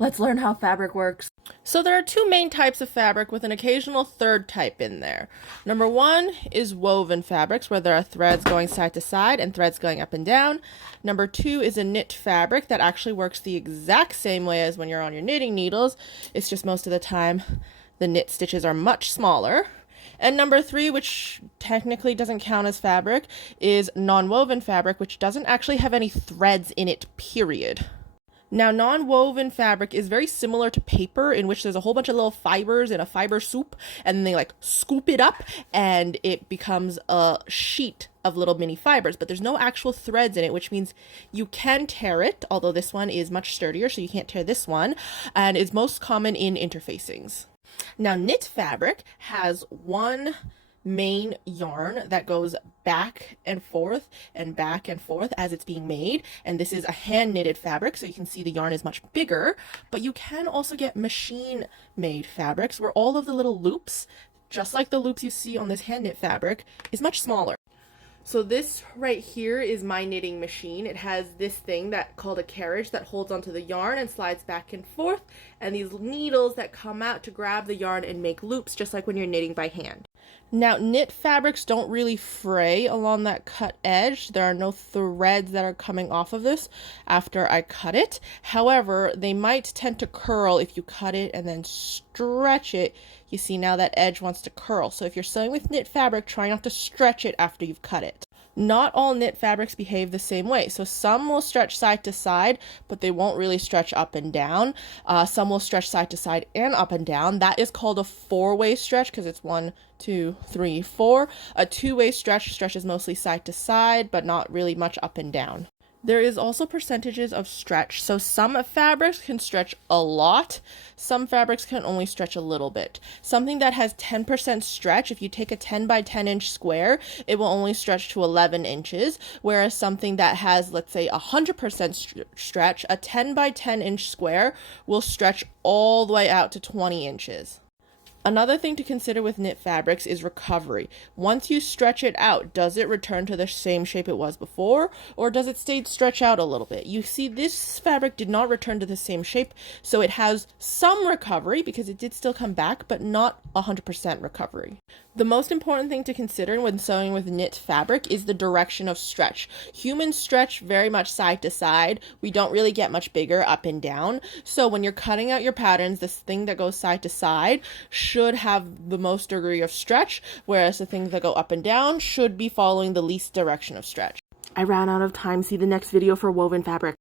Let's learn how fabric works. So there are two main types of fabric with an occasional third type in there. Number one is woven fabrics, where there are threads going side to side and threads going up and down. Number two is a knit fabric that actually works the exact same way as when you're on your knitting needles. It's just most of the time the knit stitches are much smaller. And number three, which technically doesn't count as fabric, is non-woven fabric, which doesn't actually have any threads in it, period. Now, non-woven fabric is very similar to paper, in which there's a whole bunch of little fibers in a fiber soup, and then they like scoop it up and it becomes a sheet of little mini fibers, but there's no actual threads in it, which means you can tear it, although this one is much sturdier, so you can't tear this one, and is most common in interfacings. Now, knit fabric has one main yarn that goes back and forth as it's being made, and this is a hand knitted fabric, so you can see the yarn is much bigger. But you can also get machine made fabrics where all of the little loops, just like the loops you see on this hand knit fabric, is much smaller. So this right here is my knitting machine. It has this thing that called a carriage that holds onto the yarn and slides back and forth, and these needles that come out to grab the yarn and make loops, just like when you're knitting by hand. Now, knit fabrics don't really fray along that cut edge. There are no threads that are coming off of this after I cut it. However, they might tend to curl if you cut it and then stretch it. You see now that edge wants to curl. So if you're sewing with knit fabric, try not to stretch it after you've cut it. Not all knit fabrics behave the same way. So some will stretch side to side, but they won't really stretch up and down. Some will stretch side to side and up and down. That is called a four-way stretch because it's 1, 2, 3, 4. A two-way stretch stretches mostly side to side, but not really much up and down. There is also percentages of stretch. So some fabrics can stretch a lot. Some fabrics can only stretch a little bit. Something that has 10% stretch, if you take a 10 by 10 inch square, it will only stretch to 11 inches. Whereas something that has, let's say, 100% stretch, a 10 by 10 inch square will stretch all the way out to 20 inches. Another thing to consider with knit fabrics is recovery. Once you stretch it out, does it return to the same shape it was before, or does it stretch out a little bit? You see, this fabric did not return to the same shape, so it has some recovery because it did still come back, but not 100% recovery. The most important thing to consider when sewing with knit fabric is the direction of stretch. Humans stretch very much side to side. We don't really get much bigger up and down. So when you're cutting out your patterns, this thing that goes side to side should have the most degree of stretch, whereas the things that go up and down should be following the least direction of stretch. I ran out of time. See the next video for woven fabric.